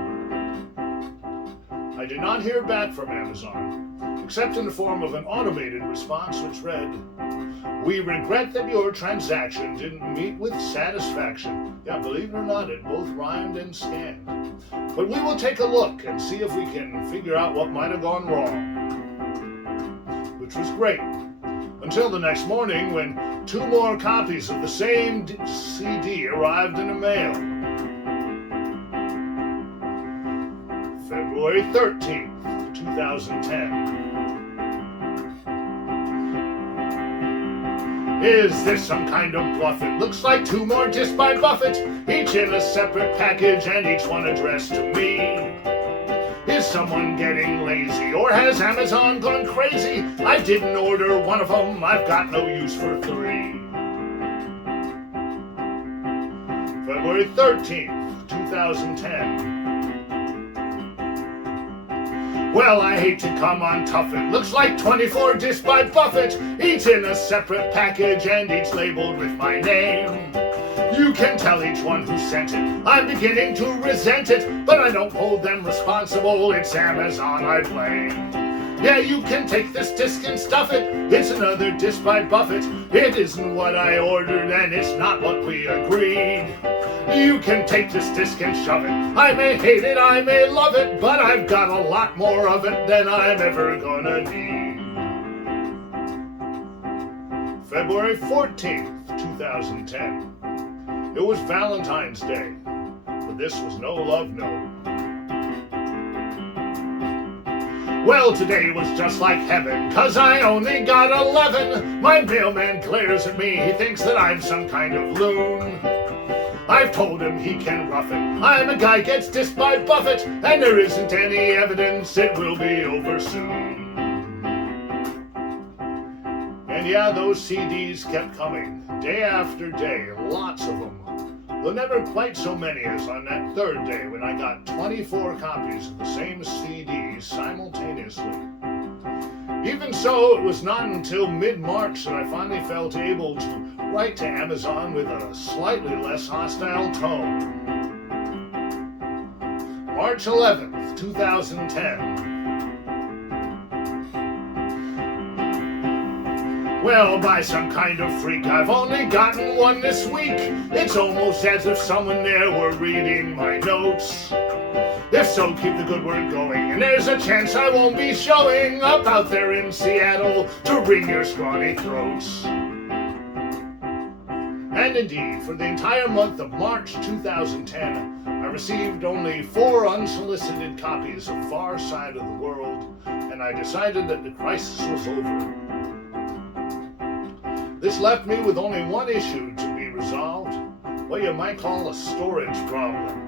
I did not hear back from Amazon, except in the form of an automated response which read, "We regret that your transaction didn't meet with satisfaction." Yeah, believe it or not, it both rhymed and scanned. "But we will take a look and see if we can figure out what might have gone wrong." Which was great. Until the next morning when 2 more copies of the same CD arrived in the mail. February 13th, 2010. Is this some kind of bluff? It looks like 2 more discs by Buffett, each in a separate package and each one addressed to me. Is someone getting lazy, or has Amazon gone crazy? I didn't order one of them, I've got no use for 3. February 13th, 2010. Well, I hate to come on tough, it looks like 24 discs by Buffett, each in a separate package and each labeled with my name. You can tell each one who sent it. I'm beginning to resent it, but I don't hold them responsible. It's Amazon I blame. Yeah, you can take this disc and stuff it. It's another disc by Buffett. It isn't what I ordered and it's not what we agreed. You can take this disc and shove it. I may hate it, I may love it, but I've got a lot more of it than I'm ever gonna need. February 14th, 2010. It was Valentine's Day, but this was no love note. Well, today was just like heaven, 'cause I only got 11. My mailman glares at me, he thinks that I'm some kind of loon. I've told him he can rough it. I'm a guy gets dissed by Buffett, and there isn't any evidence it will be over soon. And yeah, those CDs kept coming, day after day, lots of them. Though never quite so many as on that third day when I got 24 copies of the same CD simultaneously. Even so, it was not until mid-March that I finally felt able to write to Amazon with a slightly less hostile tone. March 11th, 2010. Well, by some kind of freak, I've only gotten one this week. It's almost as if someone there were reading my notes. If so, keep the good work going, and there's a chance I won't be showing up out there in Seattle to wring your scrawny throats. And indeed, for the entire month of March 2010, I received only 4 unsolicited copies of Far Side of the World, and I decided that the crisis was over. This left me with only one issue to be resolved, what you might call a storage problem.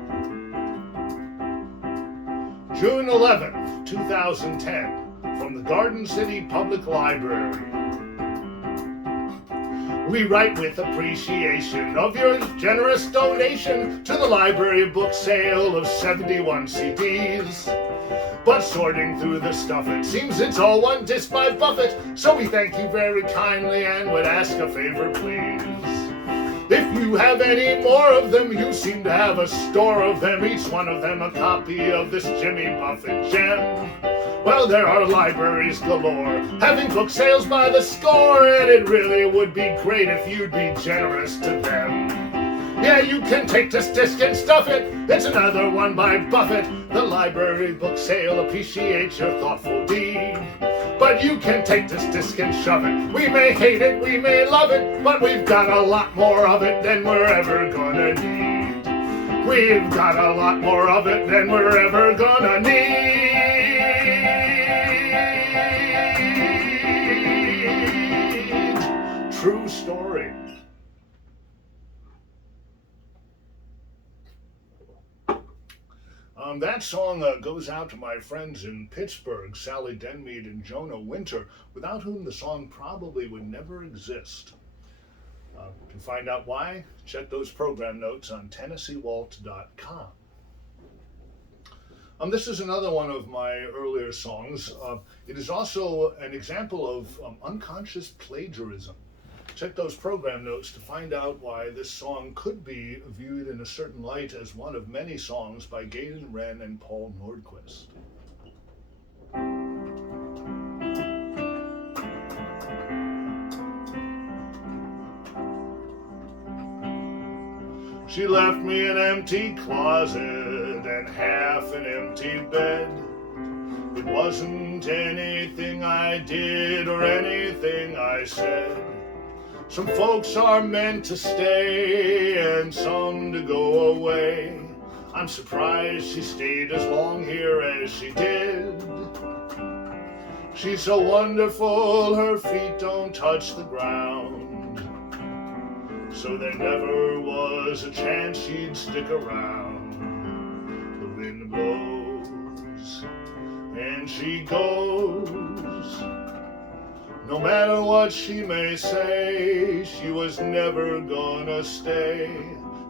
June 11th, 2010, from the Garden City Public Library. We write with appreciation of your generous donation to the library book sale of 71 CDs. But sorting through the stuff, it seems it's all one disc by Buffett, so we thank you very kindly and would ask a favor, please. If you have any more of them, you seem to have a store of them, each one of them a copy of this Jimmy Buffett gem. Well, there are libraries galore, having book sales by the score, and it really would be great if you'd be generous to them. Yeah, you can take this disc and stuff it, it's another one by Buffett. The library book sale appreciates your thoughtful deed. But you can take this disc and shove it. We may hate it, we may love it, but we've got a lot more of it than we're ever gonna need. We've got a lot more of it than we're ever gonna need. True story. That song goes out to my friends in Pittsburgh, Sally Denmead and Jonah Winter, without whom the song probably would never exist. To find out why, check those program notes on TennesseeWalt.com. This is another one of my earlier songs. It is also an example of unconscious plagiarism. Check those program notes to find out why this song could be viewed in a certain light as one of many songs by Gaydon Wren and Paul Nordquist. She left me an empty closet and half an empty bed. It wasn't anything I did or anything I said. Some folks are meant to stay and some to go away. I'm surprised she stayed as long here as she did. She's so wonderful, her feet don't touch the ground. So there never was a chance she'd stick around. The wind blows and she goes. No matter what she may say, she was never gonna stay.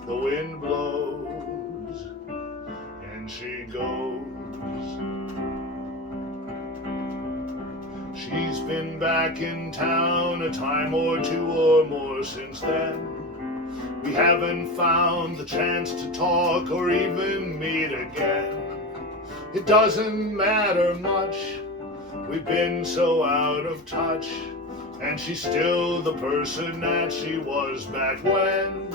The wind blows and she goes. She's been back in town a time or two or more since then. We haven't found the chance to talk or even meet again. It doesn't matter much. We've been so out of touch, and she's still the person that she was back when.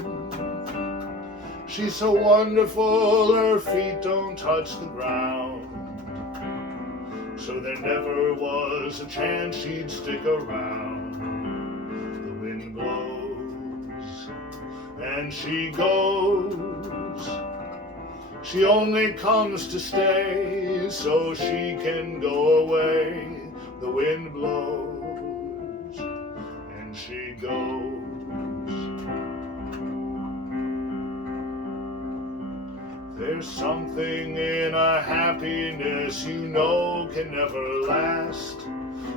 She's so wonderful, her feet don't touch the ground. So there never was a chance she'd stick around. The wind blows, and she goes. She only comes to stay so she can go away. The wind blows and she goes. There's something in our happiness you know can never last.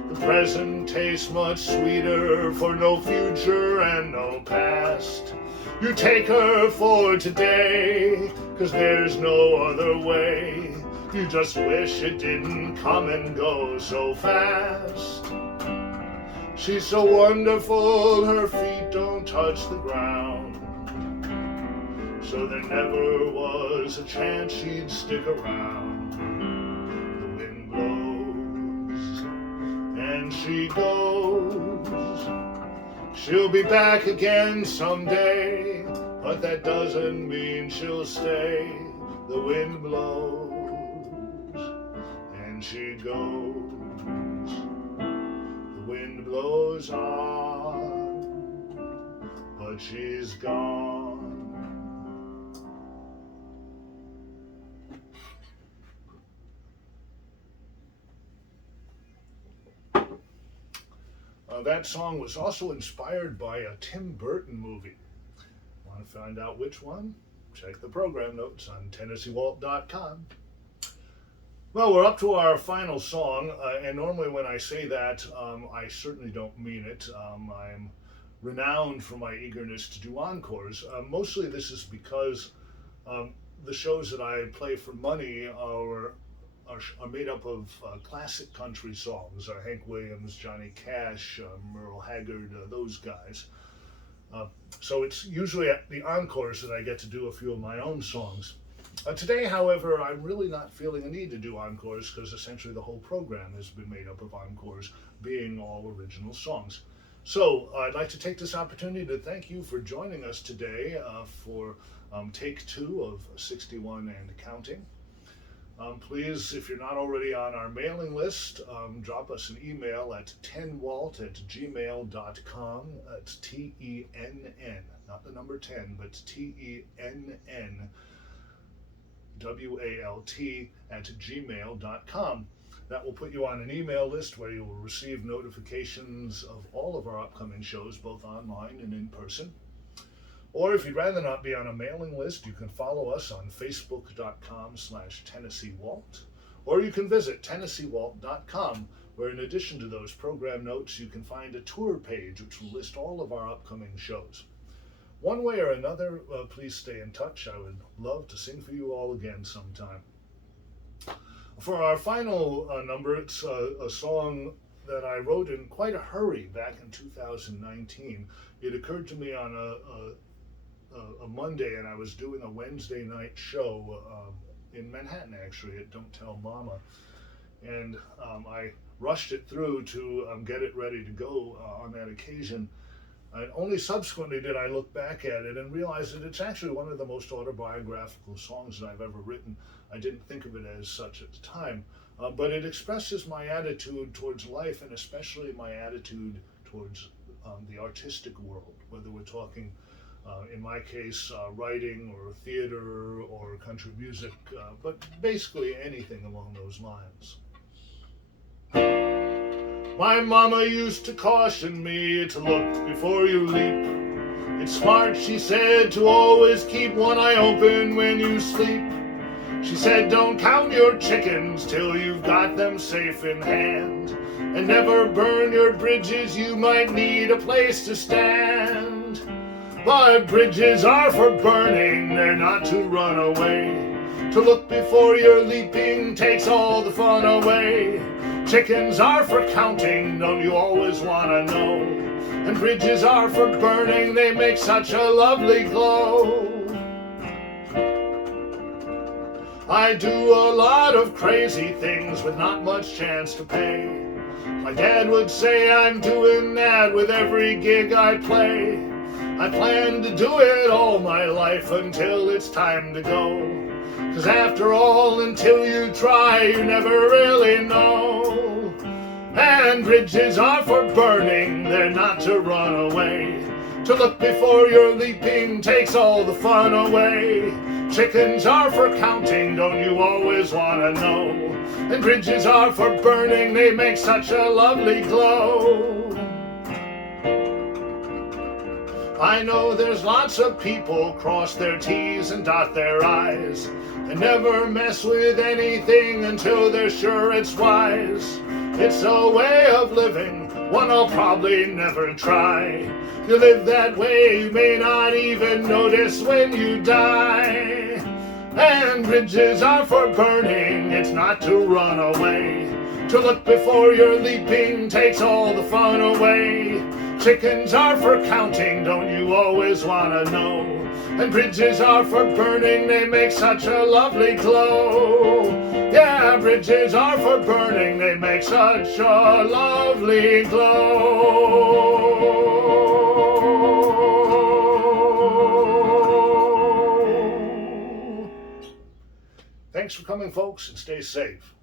The present tastes much sweeter, for no future and no past. You take her for today, 'cause there's no other way. You just wish it didn't come and go so fast. She's so wonderful, her feet don't touch the ground. So there never was a chance she'd stick around. The wind blows and she goes. She'll be back again someday, but that doesn't mean she'll stay. The wind blows and she goes. The wind blows on, but she's gone. That song was also inspired by a Tim Burton movie. Want to find out which one? Check the program notes on TennesseeWalt.com. Well, we're up to our final song, and normally when I say that, I certainly don't mean it. I'm renowned for my eagerness to do encores. Mostly this is because the shows that I play for money are made up of classic country songs, Hank Williams, Johnny Cash, Merle Haggard, those guys. So it's usually at the encores that I get to do a few of my own songs. Today, however, I'm really not feeling a need to do encores because essentially the whole program has been made up of encores, being all original songs. So I'd like to take this opportunity to thank you for joining us today for take 2 of 61 and counting. Please, if you're not already on our mailing list, drop us an email at 10walt@gmail.com. That's TENN, not the number 10, but TENNWALT@gmail.com. That will put you on an email list where you will receive notifications of all of our upcoming shows, both online and in person. Or if you'd rather not be on a mailing list, you can follow us on Facebook.com/TennesseeWalt, or you can visit TennesseeWalt.com, where in addition to those program notes, you can find a tour page which will list all of our upcoming shows. One way or another, please stay in touch. I would love to sing for you all again sometime. For our final number, it's a song that I wrote in quite a hurry back in 2019. It occurred to me on a Monday, and I was doing a Wednesday night show in Manhattan, actually, at Don't Tell Mama. And I rushed it through to get it ready to go on that occasion. Only subsequently did I look back at it and realize that it's actually one of the most autobiographical songs that I've ever written. I didn't think of it as such at the time, but it expresses my attitude towards life, and especially my attitude towards the artistic world, whether we're talking in my case, writing or theater or country music, but basically anything along those lines. My mama used to caution me to look before you leap. It's smart, she said, to always keep one eye open when you sleep. She said, don't count your chickens till you've got them safe in hand, and never burn your bridges, you might need a place to stand. But bridges are for burning, they're not to run away. To look before you're leaping takes all the fun away. Chickens are for counting, don't you always want to know? And bridges are for burning, they make such a lovely glow. I do a lot of crazy things with not much chance to pay. My dad would say I'm doing that with every gig I play. I plan to do it all my life until it's time to go. 'Cause after all, until you try, you never really know. And bridges are for burning, they're not to run away. To look before you're leaping takes all the fun away. Chickens are for counting, don't you always want to know? And bridges are for burning, they make such a lovely glow. I know there's lots of people cross their T's and dot their I's, and never mess with anything until they're sure it's wise. It's a way of living, one I'll probably never try. You live that way, you may not even notice when you die. And bridges are for burning, it's not to run away. To look before you're leaping takes all the fun away. Chickens are for counting, don't you always want to know? And bridges are for burning, they make such a lovely glow. Yeah, bridges are for burning, they make such a lovely glow. Thanks for coming, folks, and stay safe.